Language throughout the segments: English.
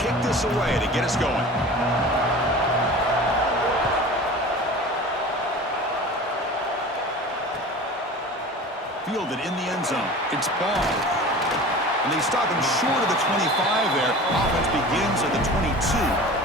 kick this away to get us going. Fielded in the end zone. It's ball. And they stop him short of the 25 there. Offense begins at the 22.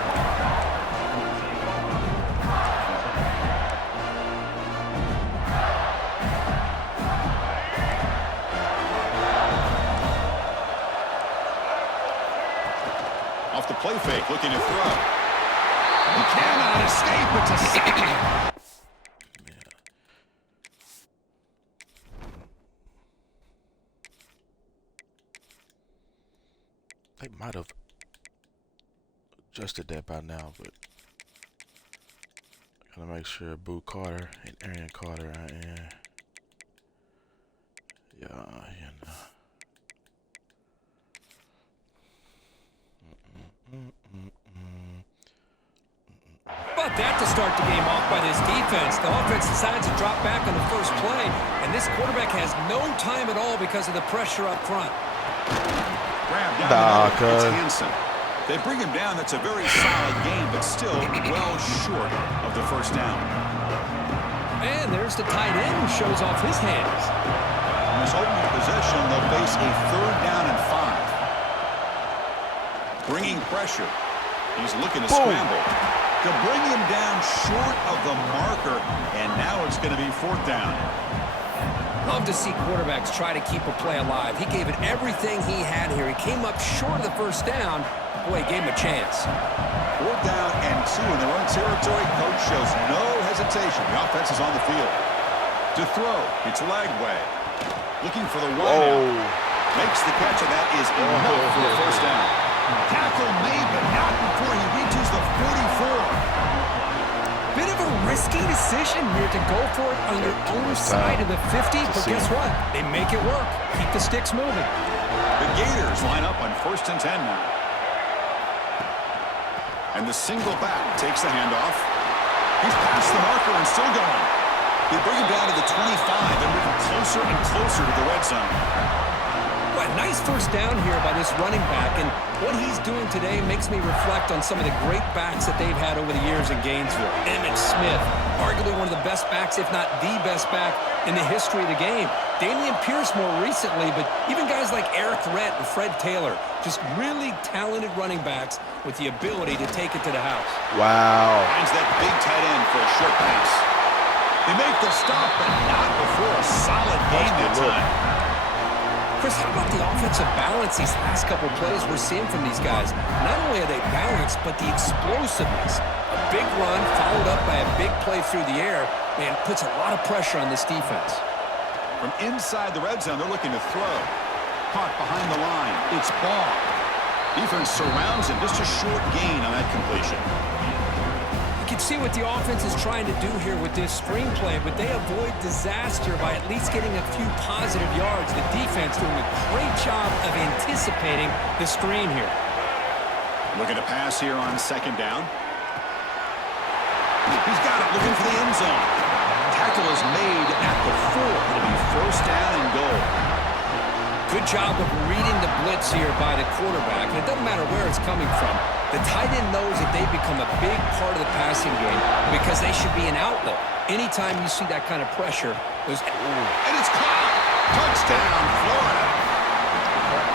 Off the play fake, looking to throw. He cannot escape. It's a sack. They might have adjusted that by now, but I gotta make sure Boo Carter and Aaron Carter are in. Yeah, you know. But that to start the game off by this defense. The offense decides to drop back on the first play, and this quarterback has no time at all because of the pressure up front. Grab down it's Hansen. They bring him down. That's a very solid game, but still well short of the first down. And there's the tight end who shows off his hands. On this opening possession, they'll face a 3rd down and 5. Bringing pressure. He's looking to scramble. To bring him down short of the marker, and now it's going to be 4th down. Love to see quarterbacks try to keep a play alive. He gave it everything he had here. He came up short of the first down. Boy, he gave him a chance. 4th down and 2 in their own territory. Coach shows no hesitation. The offense is on the field. To throw, it's Lagway. Looking for the wideout. Makes the catch, and that is enough for the 1st down. Tackle made, but not before he reaches the 44. Bit of a risky decision here to go for it on your own side of the 50, but guess what? They make it work. Keep the sticks moving. The Gators line up on 1st and 10 now. And the single back takes the handoff. He's past the marker and still going. They bring him down to the 25 and moving closer and closer to the red zone. Well, nice 1st down here by this running back, and what he's doing today makes me reflect on some of the great backs that they've had over the years in Gainesville. Emmitt Smith, arguably one of the best backs, if not the best back in the history of the game. Damian Pierce more recently, but even guys like Eric Rett and Fred Taylor, just really talented running backs with the ability to take it to the house. Wow. Finds that big tight end for a short pass. They make the stop, but not before a solid game that time. Chris, how about the offensive balance these last couple plays we're seeing from these guys? Not only are they balanced, but the explosiveness. A big run followed up by a big play through the air, man, puts a lot of pressure on this defense. From inside the red zone, they're looking to throw. Caught behind the line. It's ball. Defense surrounds him. Just a short gain on that completion. You can see what the offense is trying to do here with this screenplay, but they avoid disaster by at least getting a few positive yards. The defense doing a great job of anticipating the screen here. Looking to pass here on 2nd down. He's got it, looking for the end zone. Tackle is made at the 4. It'll be 1st down and goal. Good job of reading the blitz here by the quarterback. And it doesn't matter where it's coming from. The tight end knows that they become a big part of the passing game because they should be an outlet. Anytime you see that kind of pressure, there's... And it's caught! Touchdown, Florida!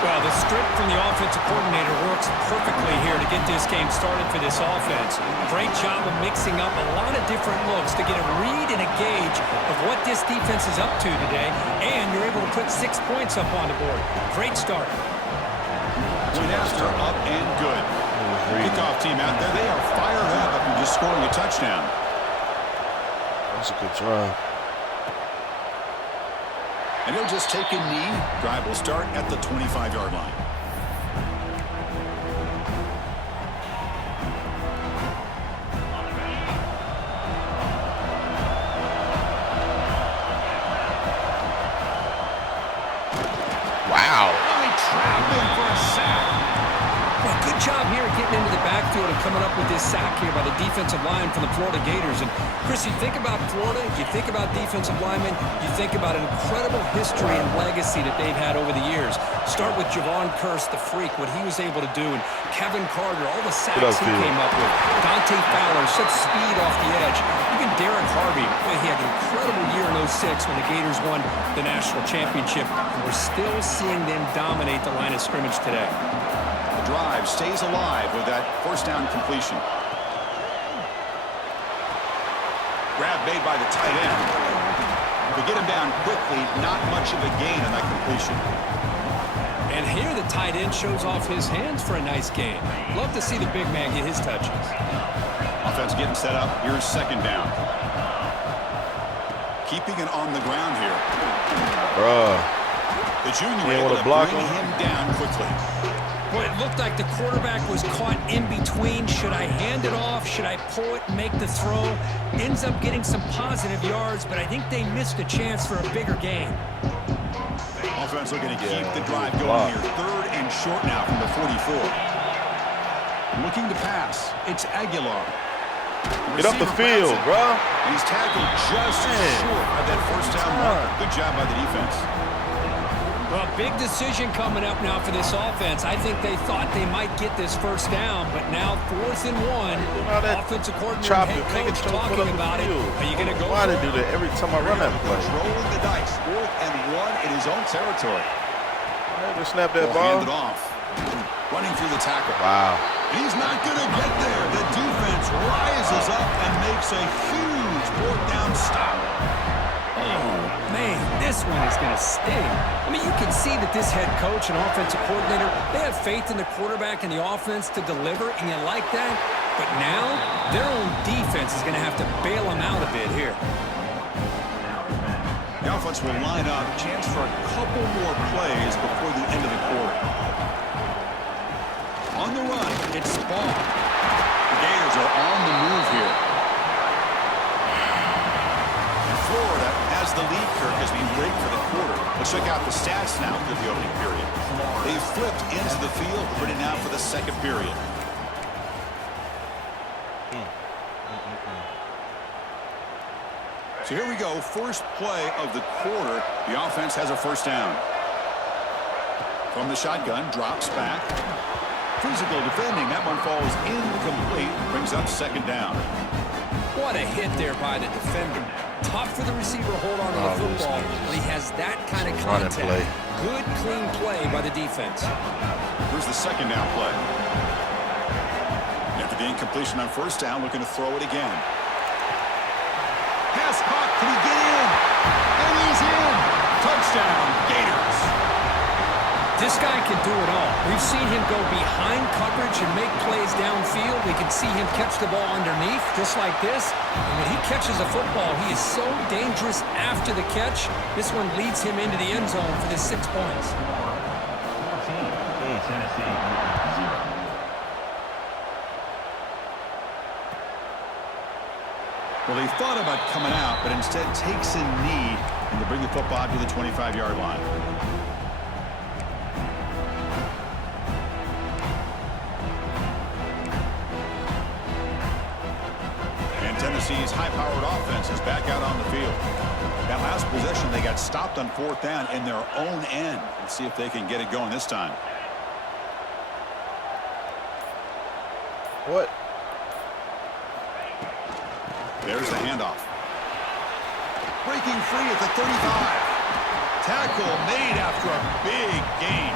Well, the script from the offensive coordinator works perfectly here to get this game started for this offense. Great job of mixing up a lot of different looks to get a read and a gauge of what this defense is up to today, and you're able to put 6 points up on the board. Great start. Point after up and good. Kickoff team out there, they are fired up after just scoring a touchdown. That's a good drive. And he'll just take a knee. Drive will start at the 25-yard line. Wow. Really trapped him for a sack. Well, good Good job here getting into the backfield and coming up with this sack here by the defensive line from the Florida Gators. And, Chris, you think about Florida, you think about defensive linemen, you think about an incredible history and legacy that they've had over the years. Start with Javon Kearse, the freak, what he was able to do, and Kevin Carter, all the sacks he came up with. Dante Fowler, such speed off the edge. Even Derek Harvey, boy, he had an incredible year in 06 when the Gators won the national championship. And we're still seeing them dominate the line of scrimmage today. The drive stays alive with that first down completion. Grab made by the tight end. To get him down quickly, not much of a gain on that completion. And here the tight end shows off his hands for a nice gain. Love to see the big man get his touches. Offense getting set up. Here's second down. Keeping it on the ground here. The junior able to bring him down quickly. Boy, it looked like the quarterback was caught in between. Should I hand it off? Should I pull it and make the throw? Ends up getting some positive yards, but I think they missed a chance for a bigger gain. Offense looking to keep the drive going here. Third and short now from the 44. Looking to pass. It's Aguilar. Get up the field, bro. And he's tackled just short of that first down mark. Good job by the defense. Well, big decision coming up now for this offense. I think they thought they might get this first down, but now 4th and 1. Offensive coordinator and head coach talking about it. Are you going to go? Why they do that every time I run that play? Rolling the dice. 4th and 1 in his own territory. Just snap that ball. Hand it off. Running through the tackle. Wow. He's not going to get there. The defense rises up and makes a huge 4th down stop. Oh, man, this one is going to sting. I mean, you can see that this head coach and offensive coordinator, they have faith in the quarterback and the offense to deliver, and you like that. But now, their own defense is going to have to bail them out a bit here. The offense will line up. Chance for a couple more plays before the end of the quarter. On the run, it's Ball. The Gators are on the move here. Florida has the lead, Kirk, as we break for the quarter. Let's check out the stats now through the opening period. They've flipped into the field, ready now for the second period. So here we go, first play of the quarter. The offense has a first down. From the shotgun, drops back. Physical defending, that one falls incomplete, brings up second down. What a hit there by the defender. Tough for the receiver to hold on to the football when he has that kind of contact. Good, clean play by the defense. Here's the second down play. After the incompletion on first down, looking to throw it again. Pass caught, can he get in? And he's in! Touchdown, Gators! This guy can do it all. We've seen him go behind coverage and make plays downfield. We can see him catch the ball underneath, just like this. And when he catches a football, he is so dangerous after the catch. This one leads him into the end zone for the 6 points. Well, he thought about coming out, but instead takes a knee and to bring the football to the 25-yard line. Tennessee's high-powered offense is back out on the field. That last possession, they got stopped on fourth down in their own end. Let's see if they can get it going this time. What? There's the handoff. Breaking free at the 35. Tackle made after a big gain.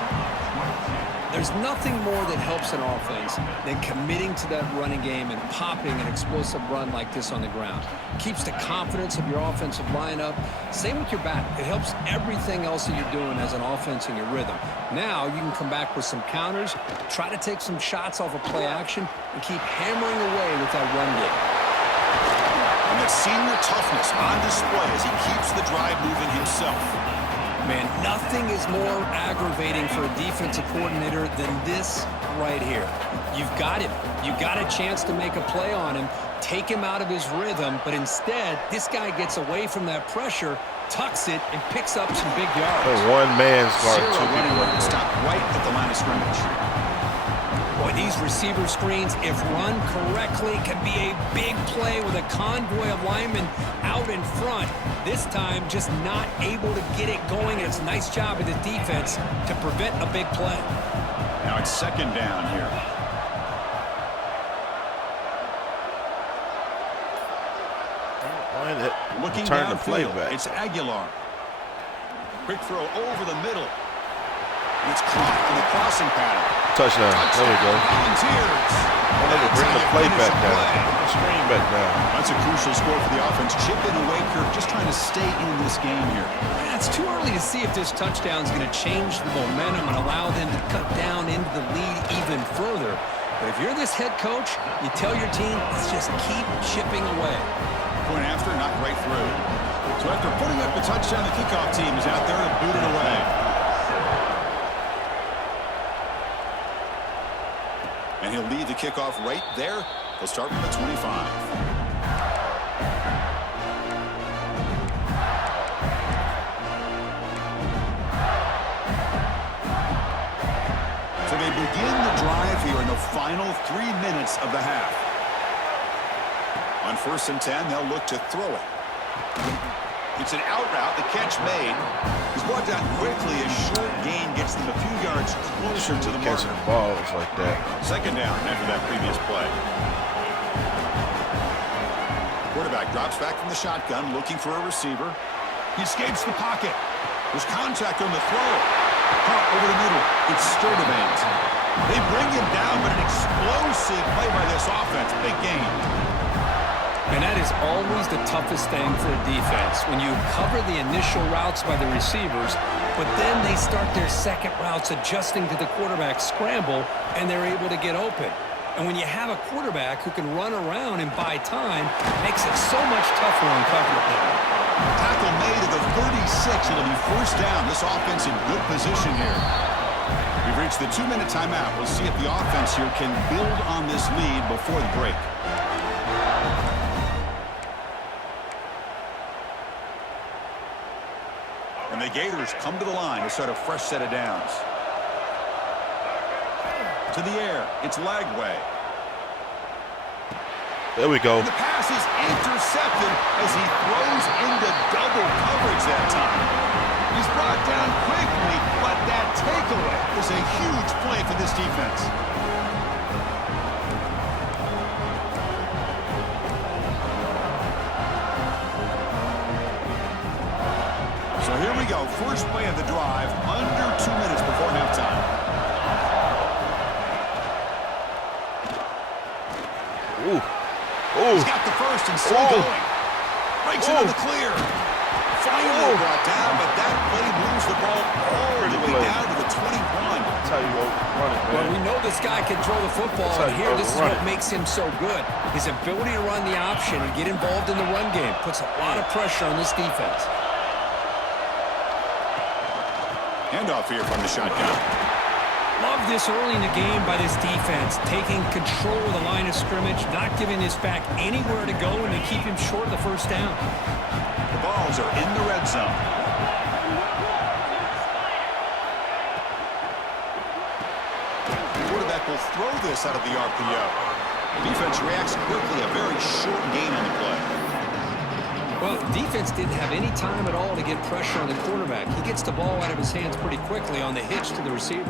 There's nothing more that helps an offense than committing to that running game and popping an explosive run like this on the ground. Keeps the confidence of your offensive lineup. Same with your back. It helps everything else that you're doing as an offense in your rhythm. Now you can come back with some counters, try to take some shots off of play action, and keep hammering away with that run game. And that senior toughness on display as he keeps the drive moving himself. Man, nothing is more aggravating for a defensive coordinator than this right here. You've got him. You've got a chance to make a play on him, take him out of his rhythm, but instead, this guy gets away from that pressure, tucks it, and picks up some big yards. One man's guard, two running people. Stop right at the line of scrimmage. Boy, these receiver screens, if run correctly, can be a big play with a convoy of linemen out in front. This time, just not able to get it going. It's a nice job of the defense to prevent a big play. Now it's second down here. Looking Turn the play downfield, back. it's Aguilar. Quick throw over the middle. And it's caught in the crossing pattern. Touchdown. There we go. Volunteers. Don't ever bring the play back down. Bring the screen back down. That's a crucial score for the offense. Chip in away, Kirk, just trying to stay in this game here. It's too early to see if this touchdown is going to change the momentum and allow them to cut down into the lead even further. But if you're this head coach, you tell your team, let's just keep chipping away. Point after, knocked right through. So after putting up the touchdown, the kickoff team is out there to boot it away. And he'll lead the kickoff right there. They'll start from the 25. So they begin the drive here in the final 3 minutes of the half. On 1st and 10, they'll look to throw it. It's an out route, the catch made. He's brought down quickly. A short gain gets them a few yards closer to the marker. Catching balls like that. Second down after that previous play. Quarterback drops back from the shotgun, looking for a receiver. He escapes the pocket. There's contact on the throw. Caught over the middle. It's Sturdivant. They bring him down, but an explosive play by this offense. Big game. And that is always the toughest thing for a defense, when you cover the initial routes by the receivers, but then they start their second routes adjusting to the quarterback's scramble, and they're able to get open. And when you have a quarterback who can run around and buy time, it makes it so much tougher on coverage. Tackle made at the 36. It'll be 1st down. This offense in good position here. We've reached the 2-minute timeout. We'll see if the offense here can build on this lead before the break. And the Gators come to the line to start a fresh set of downs. To the air, it's Lagway. There we go. And the pass is intercepted as he throws into double coverage that time. He's brought down quickly, but that takeaway is a huge play for this defense. So here we go. First play of the drive, under 2 minutes before halftime. Ooh. Ooh. He's got the first and still going. Breaks into the clear. Finally brought down, but that play moves the ball all the way down to the 21. That's how you run it, man. Well, we know this guy can throw the football, and here this is what makes him so good. His ability to run the option and get involved in the run game puts a lot of pressure on this defense. Handoff here from the shotgun. Love this early in the game by this defense, taking control of the line of scrimmage, not giving this back anywhere to go, and they keep him short of the 1st down. The balls are in the red zone. The quarterback will throw this out of the RPO. The defense reacts quickly, a very short gain on the play. Well, defense didn't have any time at all to get pressure on the quarterback. He gets the ball out of his hands pretty quickly on the hitch to the receiver.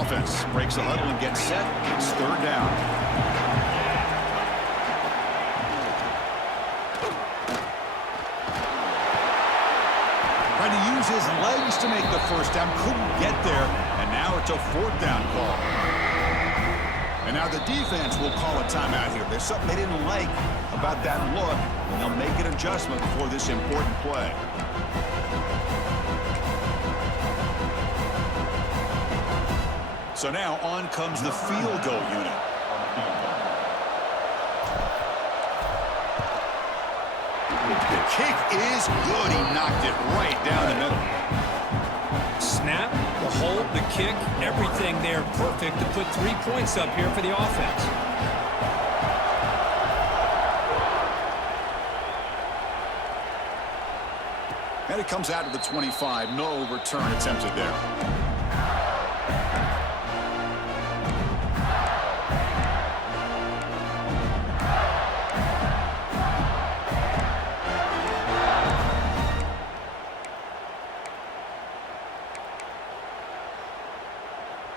Offense breaks the huddle and gets set. It's 3rd down. Trying to use his legs to make the 1st down. Couldn't get there. And now it's a 4th down call. And now the defense will call a timeout here. There's something they didn't like about that look, and they'll make an adjustment for this important play. So now on comes the field goal unit. The kick is good. He knocked it right down the middle. Snap, the hold, the kick, everything there perfect to put 3 points up here for the offense. And it comes out to the 25. No return attempted there.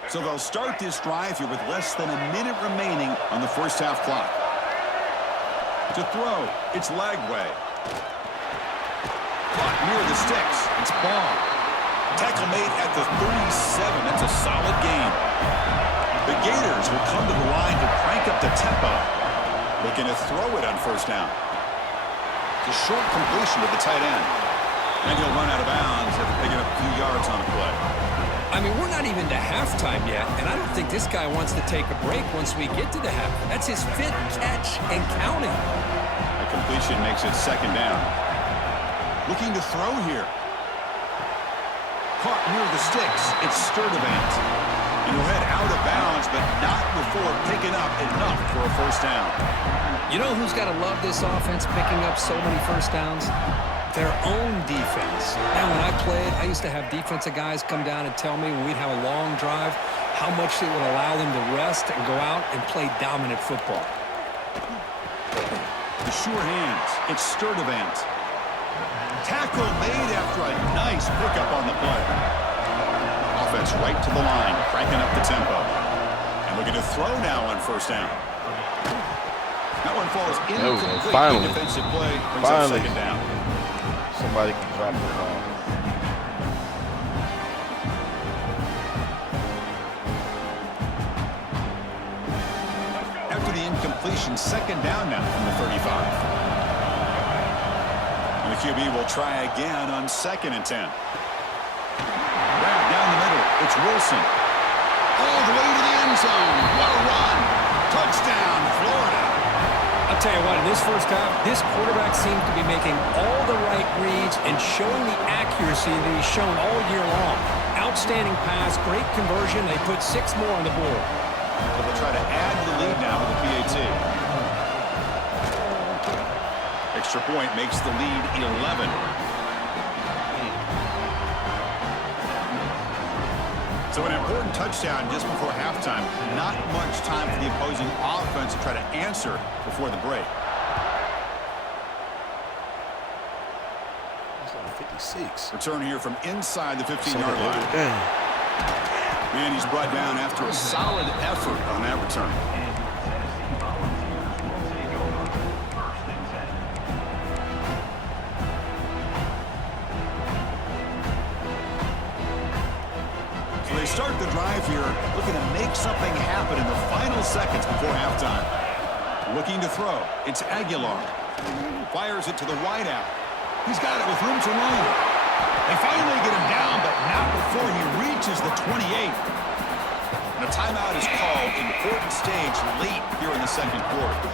So they'll start this drive here with less than a minute remaining on the first half clock. To throw, it's Lagway. Caught near the sticks, it's Ball. Tackle made at the 37, that's a solid gain. The Gators will come to the line to crank up the tempo. Looking to throw it on first down. It's a short completion to the tight end. And he'll run out of bounds after picking up a few yards on a play. I mean, we're not even to halftime yet, and I don't think this guy wants to take a break once we get to the half. That's his 5th catch and counting. A completion makes it second down. Looking to throw here. Caught near the sticks. It's Sturdivant. And he'll head out of bounds, but not before picking up enough for a first down. You know who's got to love this offense picking up so many first downs? Their own defense. Now, when I played, I used to have defensive guys come down and tell me when we'd have a long drive how much it would allow them to rest and go out and play dominant football. The sure hands. It's Sturdivant. Tackle made after a nice pickup on the play. Offense right to the line, cranking up the tempo. And looking to throw now on first down. That one falls incomplete. Finally. Defensive play brings up second down. Somebody can drop the ball. After the incompletion, second down now from the 35. And the QB will try again on 2nd and 10. Grab down the middle. It's Wilson. All the way to the end zone. What a run. Touchdown, Florida. I'll tell you what, in this first half, this quarterback seemed to be making all the right reads and showing the accuracy that he's shown all year long. Outstanding pass, great conversion. They put 6 more on the board. So they'll try to add to the lead now with the PAT. Extra point makes the lead 11. So an important touchdown just before halftime. Not much time for the opposing offense to try to answer before the break. That's like 56. Return here from inside the 15-yard line. And he's brought down after a solid effort on that return. So they start the drive here, looking to make something happen in the final seconds before halftime. Looking to throw. It's Aguilar. Fires it to the wideout. He's got it with room to run. They finally get him down, but not before he reaches the 28. And a timeout is called. Important stage late here in the second quarter.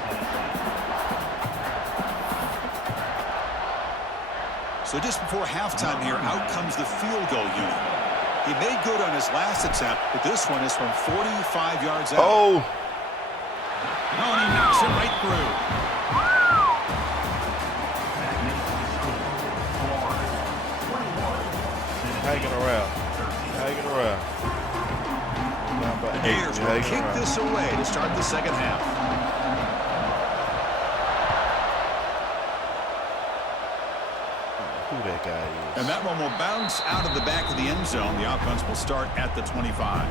So just before halftime here, out comes the field goal unit. He made good on his last attempt, but this one is from 45 yards out. Oh! No, and he knocks it right through. Hanging around. Hanging around. The Gators will kick this away to start the second half. Who that guy is. And that one will bounce out of the back of the end zone. The offense will start at the 25.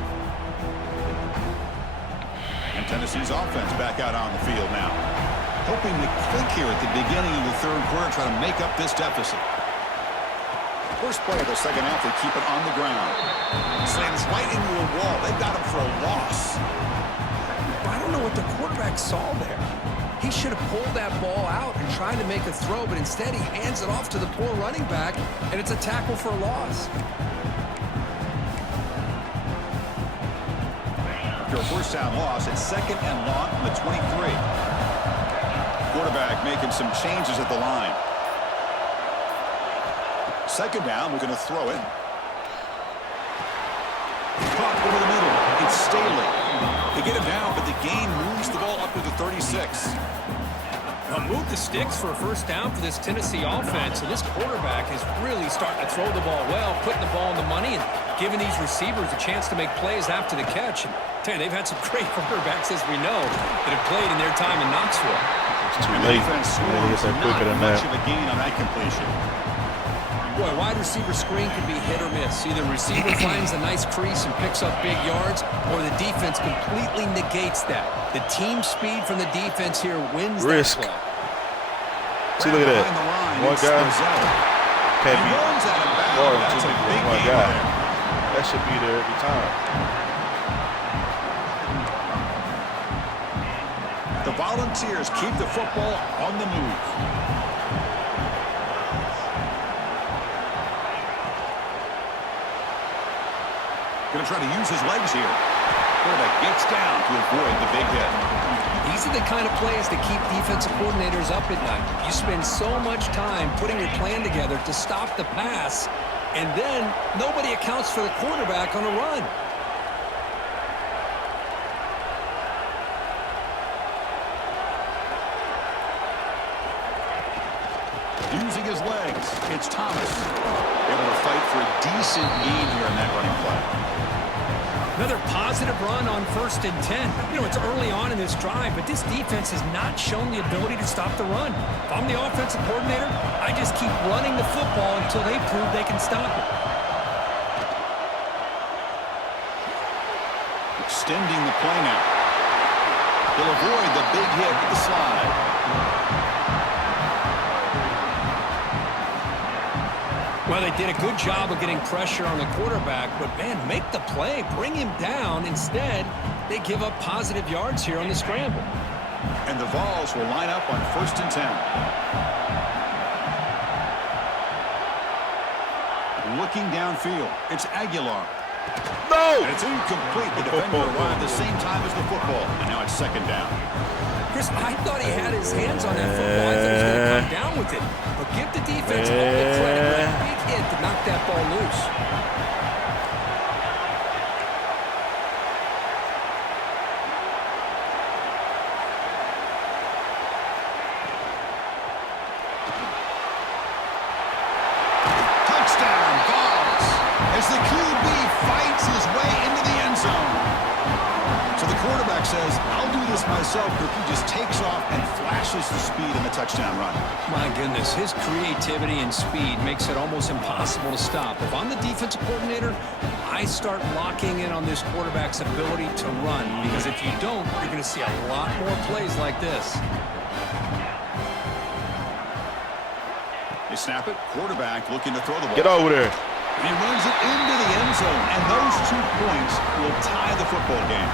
And Tennessee's offense back out on the field now. Hoping to click here at the beginning of the third quarter, try to make up this deficit. First play of the second half, they keep it on the ground. Slams right into a wall. They've got him for a loss. I don't know what the quarterback saw there. He should have pulled that ball out and tried to make a throw, but instead he hands it off to the poor running back, and it's a tackle for a loss. After a first down loss, it's second and long from the 23. Quarterback making some changes at the line. Second down, we're going to throw it. Caught over the middle. It's Staley. They get him down, but the game moves the ball up to the 36. Well, move the sticks for a first down for this Tennessee offense. So this quarterback is really starting to throw the ball well, putting the ball in the money, and giving these receivers a chance to make plays after the catch. And tell you, they've had some great quarterbacks, as we know, that have played in their time in Knoxville. It's too late. They get that quicker than that. Much of a gain on that completion. Boy, wide receiver screen can be hit or miss. Either receiver finds a nice crease and picks up big yards, or the defense completely negates that. The team speed from the defense here wins Risk. that play. See, look at that. One guy can't be guarding two people with one guy. That should be there every time. The Volunteers keep the football on the move. Going to try to use his legs here. Quarterback gets down to avoid the big hit. These are the kind of plays that keep defensive coordinators up at night. You spend so much time putting your plan together to stop the pass, and then nobody accounts for the quarterback on a run. Using his legs, it's Thomas. Able to fight for a decent gain here in that running play. Another positive run on 1st and 10. You know, it's early on in this drive, but this defense has not shown the ability to stop the run. If I'm the offensive coordinator, I just keep running the football until they prove they can stop it. Extending the play now. He'll avoid the big hit with the slide. Well, they did a good job of getting pressure on the quarterback, but, man, make the play. Bring him down. Instead, they give up positive yards here on the scramble. And the Vols will line up on 1st and 10. Looking downfield, it's Aguilar. No! And it's incomplete. The defender arrived the same time as the football, and now it's 2nd down. Chris, I thought he had his hands on that football. I thought he was going to come down with it. But give the defense all the credit for that big hit to knock that ball loose. Touchdown, Vols, as the QB fights his way into the end zone. So the quarterback says, I'll do this myself, but he just takes off and flashes the speed in the touchdown run. My goodness, his creativity and speed makes it almost impossible to stop. If I'm the defensive coordinator, I start locking in on this quarterback's ability to run, because if you don't, you're going to see a lot more plays like this. They snap it, quarterback looking to throw the ball. Get over there. And he runs it into the end zone, and those 2 points will tie the football game.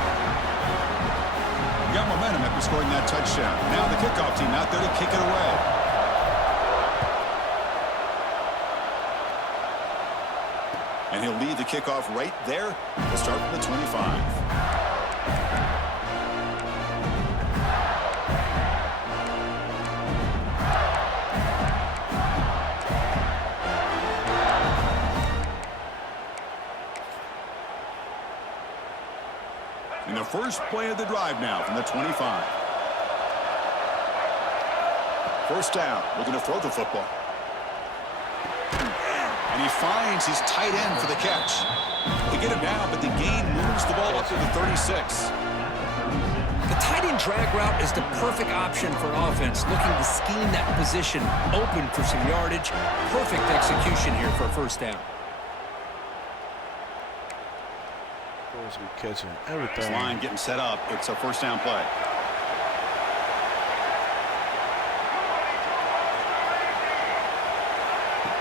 Got momentum after scoring that touchdown. Now the kickoff team out there to kick it away. And he'll lead the kickoff right there. We'll start from the 25. In the first play of the drive now from the 25. First down, looking to throw the football. And he finds his tight end for the catch. They get him down, but the gain moves the ball up to the 36. The tight end drag route is the perfect option for offense, looking to scheme that position open for some yardage. Perfect execution here for a first down. We catching This everything. line getting set up. It's a first down play.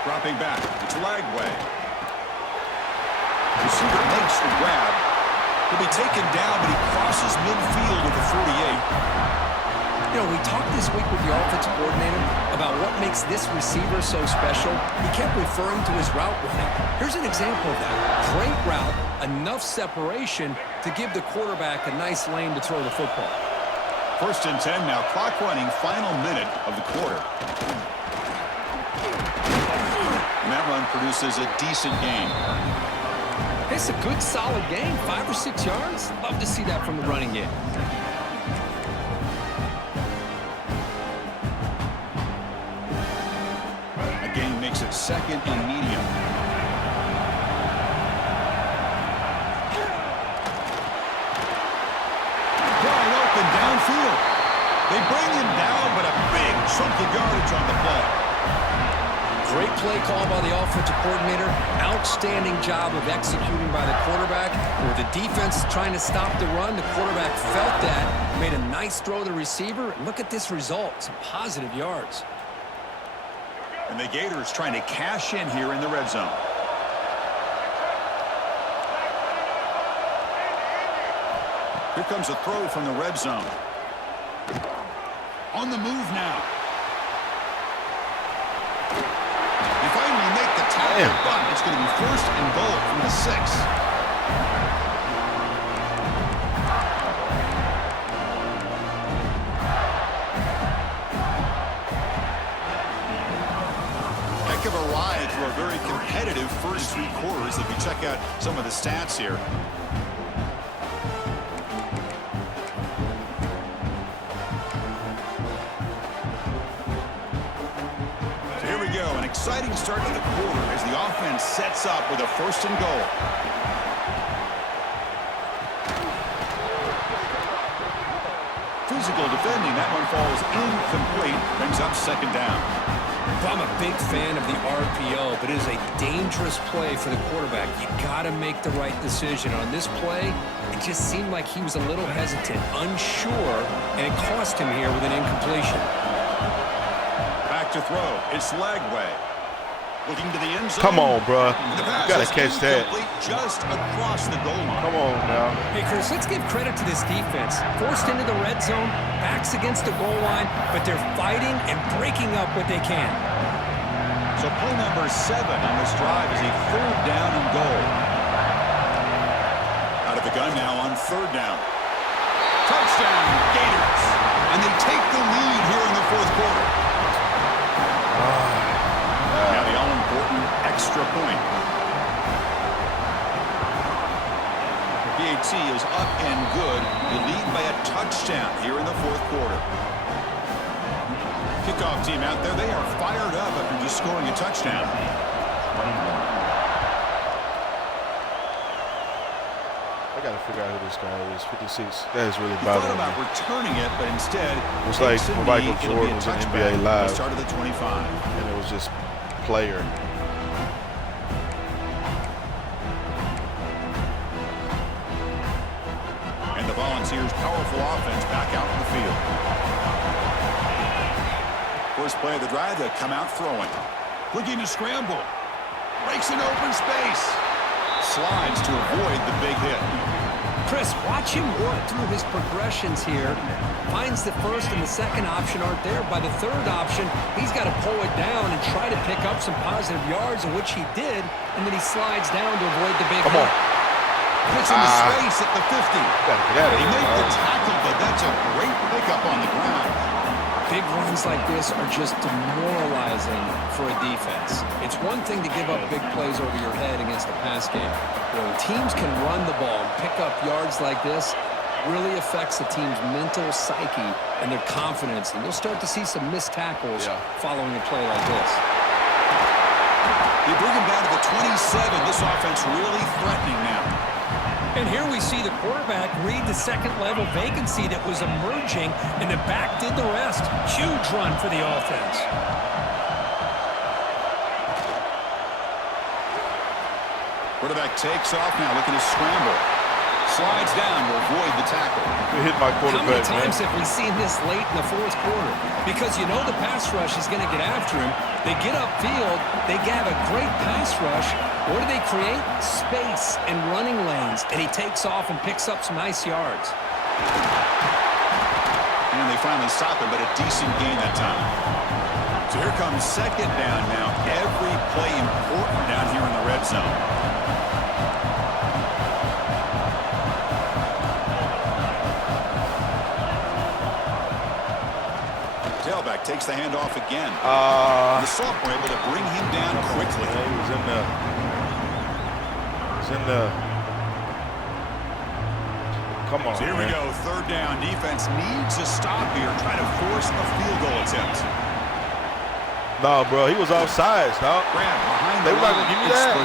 Dropping back. It's Lagway. Receiver makes the grab. He'll be taken down, but he crosses midfield at the 48. You know, we talked this week with the offensive coordinator about what makes this receiver so special. He kept referring to his route running. Here's an example of that. Great route, enough separation to give the quarterback a nice lane to throw the football. 1st and 10 now. Clock running. Final minute of the quarter. And that run produces a decent gain. It's a good, solid game. 5 or 6 yards. Love to see that from the running game. second and medium. Wide open downfield. They bring him down, but a big chunk of yardage on the play. Great play call by the offensive coordinator. Outstanding job of executing by the quarterback. With the defense trying to stop the run, the quarterback felt that, made a nice throw to the receiver. And look at this result, some positive yards. And the Gators trying to cash in here in the red zone. Here comes a throw from the red zone. On the move now. They finally make the tackle, but it's going to be first and goal from the 6. Heck of a ride through a very competitive first 3 quarters if you check out some of the stats here. Exciting start to the quarter as the offense sets up with a first and goal. Physical defending. That one falls incomplete. Brings up second down. Well, I'm a big fan of the RPO, but it is a dangerous play for the quarterback. You got to make the right decision. On this play, it just seemed like he was a little hesitant, unsure, and it cost him here with an incompletion. Back to throw. It's Lagway. Looking to the end zone. Come on, bro. You got to catch that. Just across the goal line. Come on now. Hey, Chris, let's give credit to this defense. Forced into the red zone, backs against the goal line, but they're fighting and breaking up what they can. So play number 7 on this drive is a third down and goal. Out of the gun now on third down. Touchdown, Gators. And they take the lead here in the fourth quarter. Now the all-important extra point. PAT is up and good. They lead by a touchdown here in the fourth quarter. Kickoff team out there, they are fired up after just scoring a touchdown. I got to figure out who this guy is. 56. That is really bothering me. Thought about returning it, but instead, it's like when Michael Jordan was in NBA Live. Started the 25. And it was just player. And the Volunteers' powerful offense back out in the field. First play of the drive, they come out throwing. Looking to scramble. Breaks an open space. Slides to avoid the big hit. Chris, watch him work through his progressions here. Finds the first and the second option aren't there. By the third option, he's got to pull it down and try to pick up some positive yards, in which he did, and then he slides down to avoid the big hit. Puts in the space at the 50. He made the tackle, but that's a great pickup on the ground. Big runs like this are just demoralizing for a defense. It's one thing to give up big plays over your head against the pass game. When teams can run the ball and pick up yards like this, really affects the team's mental psyche and their confidence. And you'll start to see some missed tackles following a play like this. You bring him down to the 27. This offense really threatening now. And here we see the quarterback read the second-level vacancy that was emerging, and the back did the rest. Huge run for the offense. Quarterback takes off now, looking to scramble. Slides down to avoid the tackle. We hit my quarterback. How many times have we seen this late in the fourth quarter? Because you know the pass rush is going to get after him. They get upfield. They have a great pass rush. What do they create? Space and running lanes. And he takes off and picks up some nice yards. And they finally stop him, but a decent gain that time. So here comes second down now. Every play important down here in the red zone. Tailback takes the handoff again. The sophomore able to bring him down quickly. Yeah, he was in the. Come on. So here we go. Third down. Defense needs a stop here. Trying to force a field goal attempt. No, bro, he was offsides, dog. They were not gonna give me that.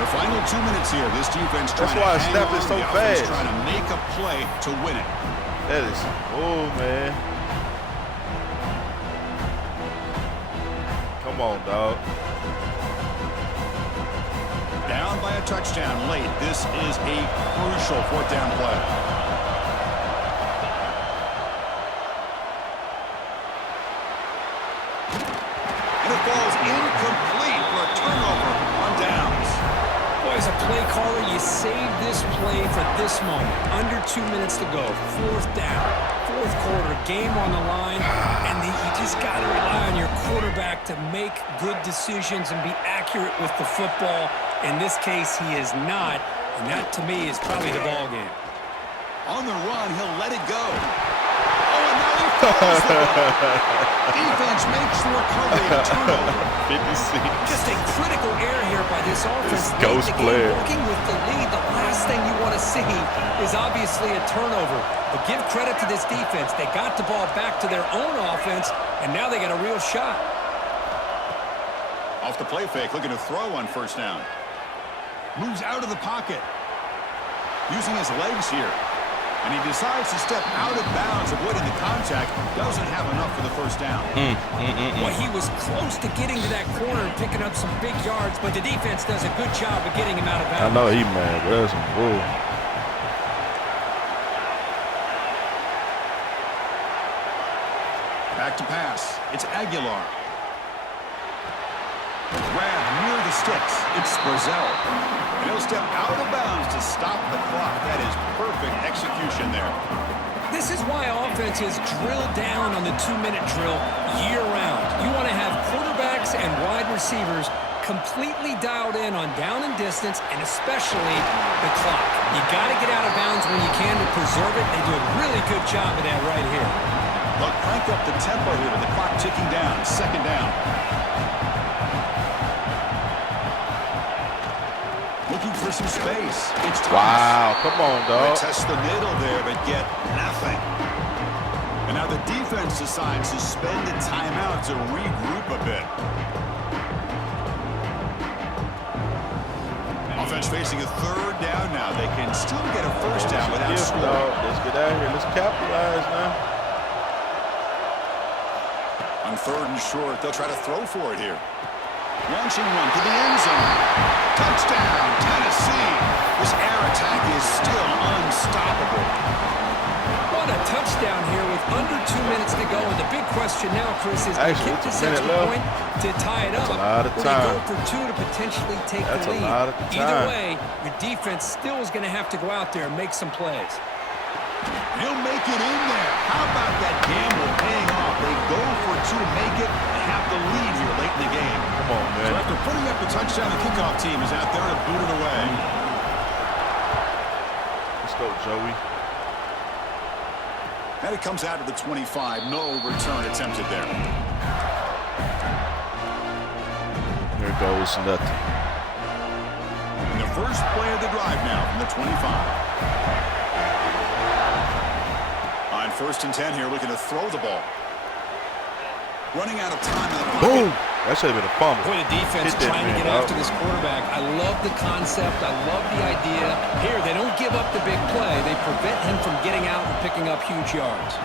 The final 2 minutes here. This defense trying That's why I to snapped it so fast. Trying to make a play to win it. That is, oh man. Come on, dog. Down by a touchdown late. This is a crucial 4th down play. And it falls incomplete for a turnover on downs. Boy, as a play caller, you save this play for this moment. Under 2 minutes to go. 4th down. 4th quarter. Game on the line. And you just got to rely on your quarterback to make good decisions and be accurate with the football. In this case, he is not. And that, to me, is probably the ball game. On the run, he'll let it go. Oh, and now he falls the ball. Defense makes the recovery and turnover. 56. Just a critical error here by this offense. This ghost player. Working with the lead, the last thing you want to see is obviously a turnover. But give credit to this defense. They got the ball back to their own offense, and now they got a real shot. Off the play fake, looking to throw on 1st down. Moves out of the pocket. Using his legs here. And he decides to step out of bounds, avoiding the contact. Doesn't have enough for the 1st down. Well, he was close to getting to that corner and picking up some big yards, but the defense does a good job of getting him out of bounds. I know he mad, but that's some bull. Back to pass. It's Aguilar. Grab near the sticks. It's Brazel. And he'll step out of bounds to stop the clock. That is perfect execution there. This is why offenses drill down on the 2-minute drill year-round. You want to have quarterbacks and wide receivers completely dialed in on down and distance, and especially the clock. You got to get out of bounds when you can to preserve it. They do a really good job of that right here. They'll crank up the tempo here with the clock ticking down. 2nd down. Looking for some space. It's Thomas. Wow, come on, dog. They test the middle there, but get nothing. And now the defense decides to spend a timeout to regroup a bit. Offense facing a 3rd down now. They can still get a 1st down without scoring. Let's get out of here. Let's capitalize now. On 3rd and short, they'll try to throw for it here. Launching one to the end zone. Touchdown, Tennessee. This air attack is still unstoppable. What a touchdown here with under 2 minutes to go. And the big question now, Chris, is to get this extra point to tie it up. That's a lot of time. Or they go for 2 to potentially take the lead. That's a lot of time. Either way, your defense still is going to have to go out there and make some plays. He'll make it in there. How about that gamble paying off? They go for 2, make it, and have the lead here late in the game. Come on, man. So after putting up the touchdown, the kickoff team is out there to boot it away. Let's go, Joey. And it comes out of the 25. No return attempted there. Here goes nothing. And the first play of the drive now from the 25. On 1st and 10 here, looking to throw the ball. Running out of time in the pocket. Boom! That should have been a fumble. Boy, the defense trying to get after this quarterback. I love the concept. I love the idea. Here, they don't give up the big play. They prevent him from getting out and picking up huge yards.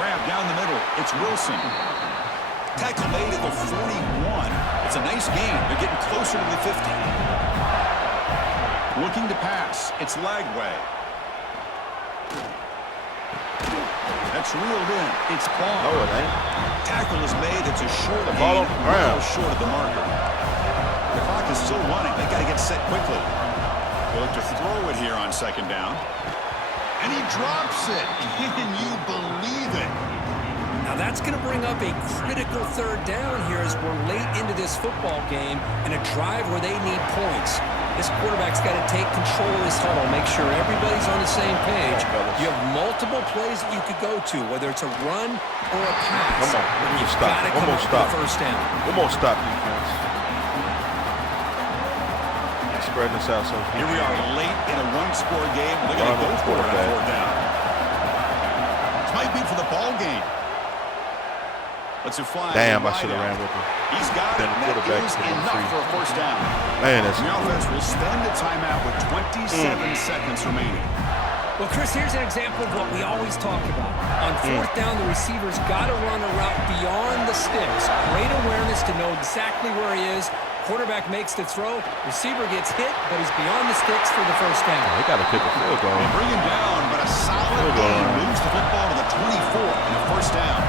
Grab down the middle. It's Wilson. Tackle made at the 41. It's a nice gain. They're getting closer to the 50. Looking to pass. It's Lagway. That's reeled in. It's Paul. No, it ain't. Tackle is made. It's a short The ball gain. on the ground. Short of the marker. The clock is still running. They got to get set quickly. They look to throw it here on 2nd down. And he drops it. Can you believe it? Now that's going to bring up a critical 3rd down here as we're late into this football game and a drive where they need points. This quarterback's got to take control of this huddle, make sure everybody's on the same page. You have multiple plays that you could go to, whether it's a run or a pass. Come on, You've got to come up with the 1st down. One more stop, defense. Spreading this out so here we are late in a 1-score game. They're going to go for it on 4th down. This might be for the ball game. Let's a fly. Damn, I should have ran with him. He's got it. That is enough for a first down. Man, that's the offense will spend a timeout with 27 seconds remaining. Well, Chris, here's an example of what we always talk about. On fourth down, the receiver's got to run a route beyond the sticks. Great awareness to know exactly where he is. Quarterback makes the throw. Receiver gets hit, but he's beyond the sticks for the first down. They got to kick a field goal. They bring him down, but a solid game moves the football to the 24 and a first down.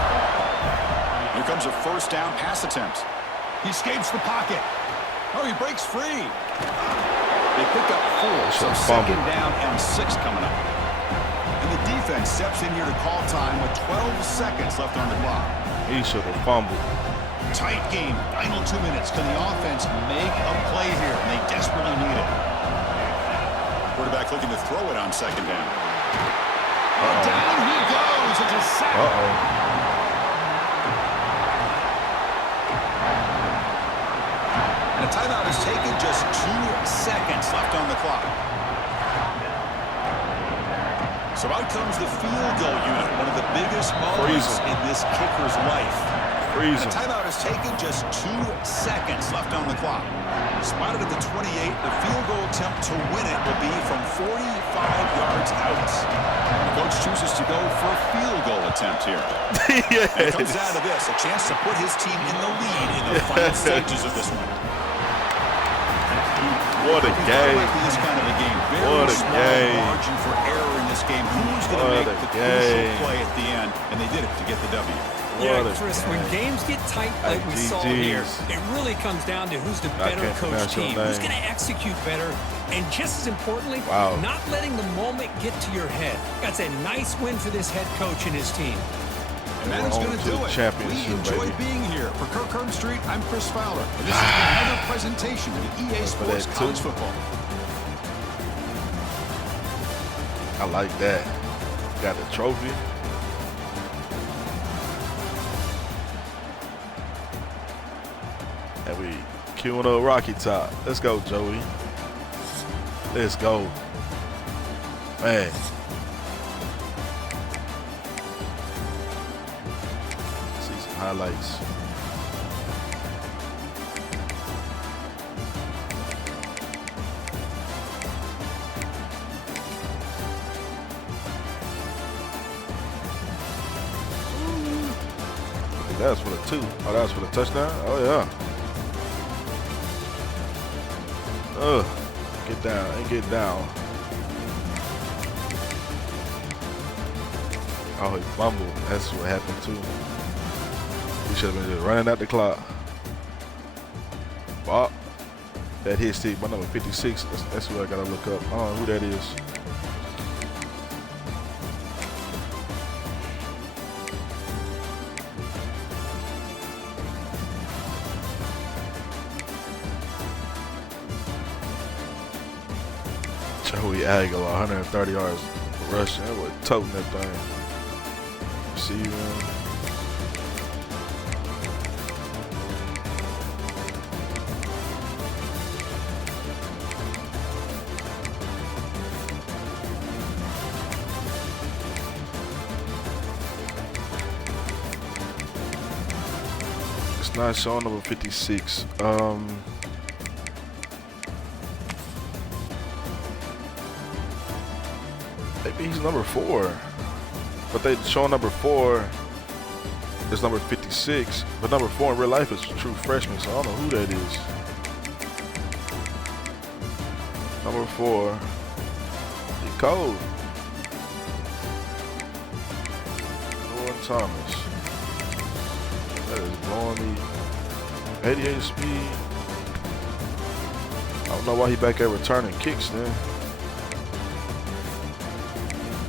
Here comes a first down pass attempt. He escapes the pocket. Oh, he breaks free. They pick up 4, so second down and 6 coming up. And the defense steps in here to call time with 12 seconds left on the clock. He should have fumbled. Tight game, final 2 minutes. Can the offense make a play here? And they desperately need it. Quarterback looking to throw it on second down. Down he goes. It's a sack. And a timeout is taken, just 2 seconds left on the clock. So out comes the field goal unit, one of the biggest moments in this kicker's life. And a timeout is taken, just 2 seconds left on the clock. Spotted at the 28, the field goal attempt to win it will be from 45 yards out. The coach chooses to go for a field goal attempt here. Yes. And it comes down to this, a chance to put his team in the lead in the final stages of this one. What a game. This kind of a game. What a game. Margin for error in this game. Who's going to make the crucial play at the end? And they did it to get the W. Yeah, Chris, when games get tight like we saw here, it really comes down to who's the better coach team, who's going to execute better, and just as importantly, not letting the moment get to your head. That's a nice win for this head coach and his team. And that is going to do it. We enjoyed being here. For Kirk Street, I'm Chris Fowler. And this is another presentation of EA Sports College Football. I like that. Got the trophy. And we queuing up Rocky Top. Let's go, Joey. Let's go. Man. See some highlights. That was for the 2. Oh, that was for the touchdown? Oh, yeah. Get down and get down. Oh, he fumbled. That's what happened too. He should have been just running out the clock. Bob. That hit stick, my number 56. That's who I gotta look up. I don't know who that is. Joey Aguilar, 130 yards rushing. That was toting that thing. Receiving. It's not showing number 56. Maybe he's number 4, but they show number 4 is number 56, but number 4 in real life is a true freshman, so I don't know who that is. Number 4, he cold. Owen Thomas. That is blowing me. 88 speed. I don't know why he back there returning kicks then.